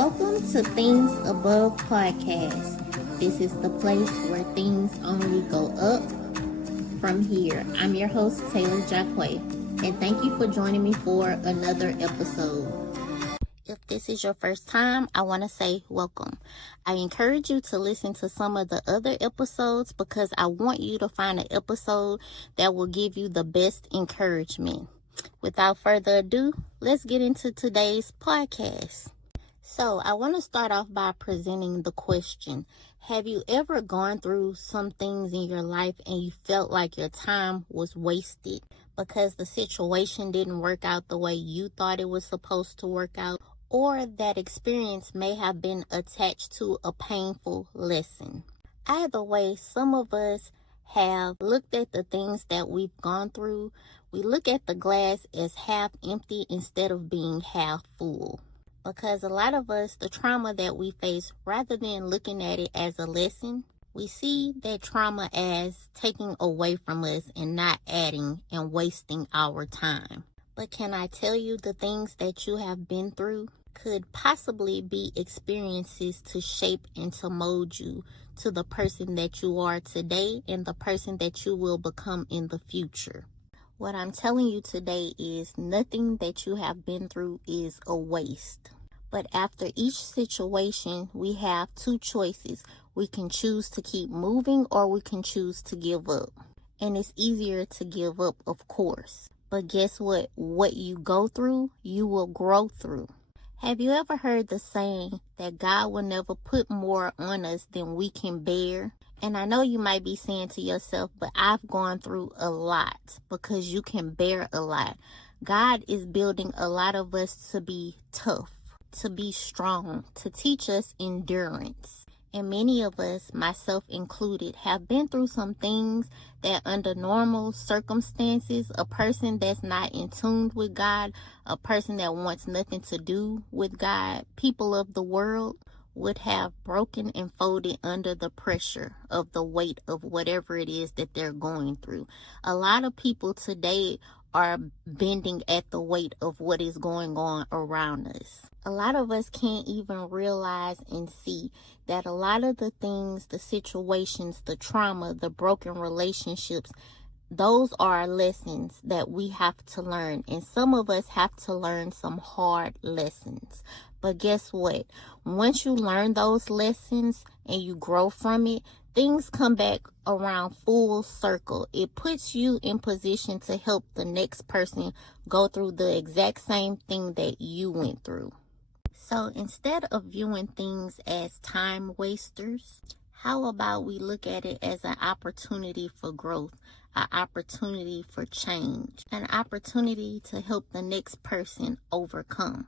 Welcome to Things Above Podcast. This is the place where things only go up from here. I'm your host, Taylar, and thank you for joining me for another episode. If this is your first time, I want to say welcome. I encourage you to listen to some of the other episodes because I want you to find an episode that will give you the best encouragement. Without further ado, let's get into today's podcast. So I want to start off by presenting the question. Have you ever gone through some things in your life and you felt like your time was wasted because the situation didn't work out the way you thought it was supposed to work out, or that experience may have been attached to a painful lesson? Either way, some of us have looked at the things that we've gone through. We look at the glass as half empty instead of being half full. Because a lot of us, the trauma that we face, rather than looking at it as a lesson, we see that trauma as taking away from us and not adding and wasting our time. But can I tell you, the things that you have been through could possibly be experiences to shape and to mold you to the person that you are today and the person that you will become in the future. What I'm telling you today is nothing that you have been through is a waste. But after each situation, we have two choices. We can choose to keep moving or we can choose to give up. And it's easier to give up, of course. But guess what? What you go through, you will grow through. Have you ever heard the saying that God will never put more on us than we can bear? And I know you might be saying to yourself, but I've gone through a lot, because you can bear a lot. God is building a lot of us to be tough, to be strong, to teach us endurance. And many of us, myself included, have been through some things that under normal circumstances, a person that's not in tune with God, a person that wants nothing to do with God, people of the world, would have broken and folded under the pressure of the weight of whatever it is that they're going through. A lot of people today are bending at the weight of what is going on around us. A lot of us can't even realize and see that a lot of the things, the situations, the trauma, the broken relationships, those are lessons that we have to learn. And some of us have to learn some hard lessons. But guess what? Once you learn those lessons and you grow from it, things come back around full circle. It puts you in position to help the next person go through the exact same thing that you went through. So instead of viewing things as time wasters, how about we look at it as an opportunity for growth, an opportunity for change, an opportunity to help the next person overcome?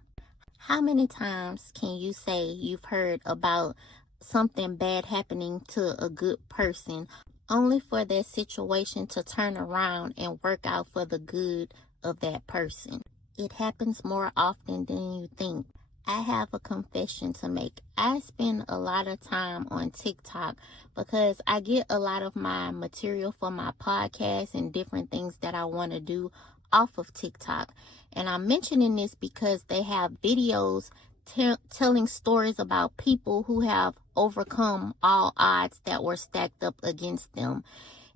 How many times can you say you've heard about something bad happening to a good person only for that situation to turn around and work out for the good of that person? It happens more often than you think. I have a confession to make. I spend a lot of time on TikTok because I get a lot of my material for my podcast and different things that I want to do off of TikTok. And I'm mentioning this because they have videos telling stories about people who have overcome all odds that were stacked up against them.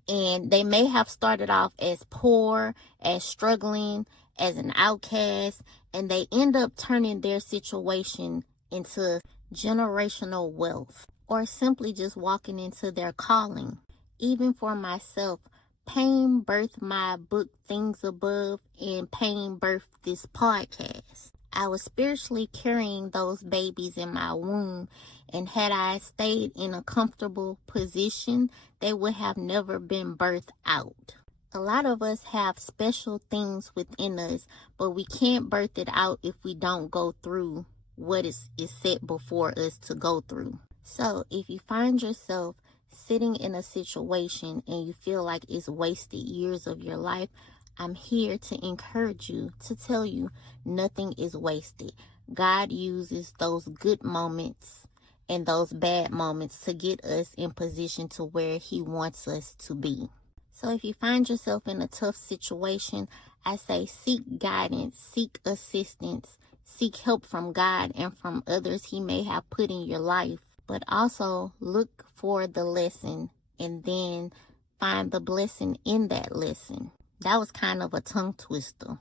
And they may have started off as poor, as struggling, as an outcast, and they end up turning their situation into generational wealth, or simply just walking into their calling. Even for myself, pain birthed my book, Things Above, and pain birthed this podcast. I was spiritually carrying those babies in my womb, and had I stayed in a comfortable position, they would have never been birthed out. A lot of us have special things within us, but we can't birth it out if we don't go through what is set before us to go through. So if you find yourself sitting in a situation and you feel like it's wasted years of your life, I'm here to encourage you, to tell you nothing is wasted. God uses those good moments and those bad moments to get us in position to where He wants us to be. So if you find yourself in a tough situation, I say seek guidance, seek assistance, Seek help from God and from others He may have put in your life, but also look for the lesson and then find the blessing in that lesson. That was kind of a tongue twister.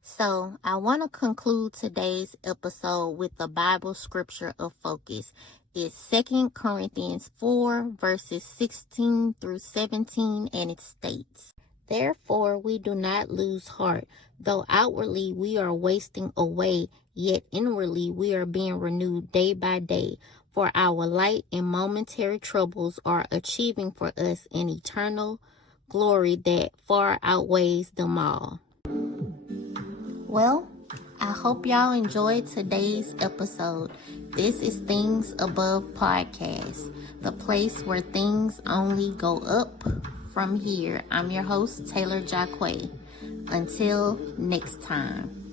So I want to conclude today's episode with the Bible scripture of focus. It's 2 Corinthians 4 verses 16 through 17, and it states, "Therefore we do not lose heart, though outwardly we are wasting away, yet inwardly we are being renewed day by day. For our light and momentary troubles are achieving for us an eternal glory that far outweighs them all." Well, I hope y'all enjoyed today's episode. This is Things Above Podcast, the place where things only go up from here. I'm your host, Taylar Jacquet. Until next time.